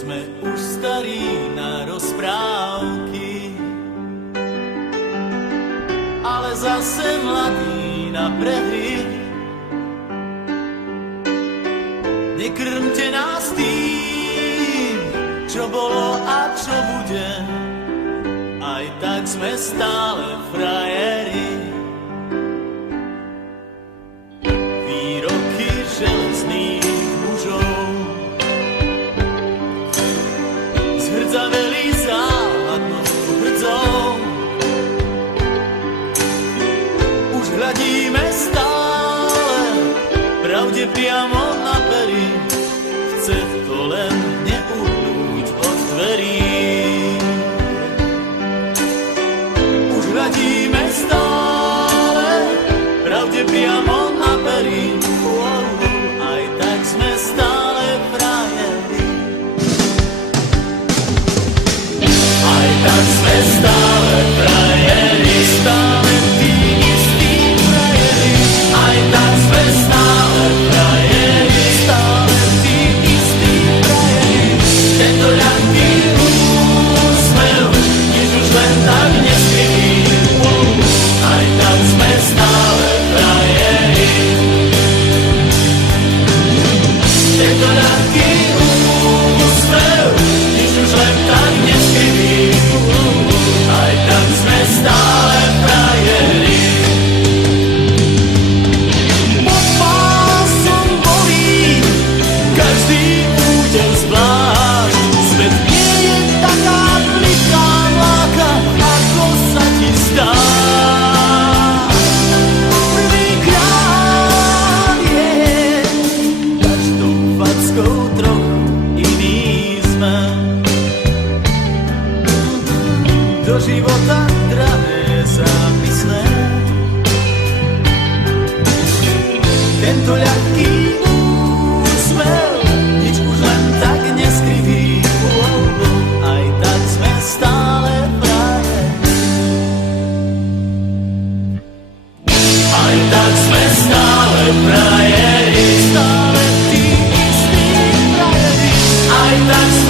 Sme už starí na rozprávky, ale zase mladí na prehry. Nekrmte nás tým, čo bolo a čo bude, aj tak sme stále frajeri. Výroky železných mužov zhrdzaveli záhadnou hrdzou. Už hľadíme stále pravde priamo na pery, chce to len neuhnúť od dverí. Už hľadíme stále pravde priamo na pery, aj tak sme stále frajeri. Aj tak sme stále frajeri, stále tí istí frajeri. Aj tak sme stále frajeri, stále tí istí frajeri. Tento ľahký úsmev, nič už len tak neskryví. Aj tak sme stále frajeri. Tento ľahký úsmev, nič už len tak neskryví. Aj tak sme stále frajeri. Pod pásom bolí každý úder zvlášť. Svet nie je taká pliká mláka, ako sa ti zdá. Prvýkrát je každou fackou trochu iný sme. Do života drahé zápisné. Tento ľahký úsmev, nič už len tak neskriví. Aj tak sme stále frajeri. Aj tak sme stále frajeri, stále tí istí frajeri. Aj tak sme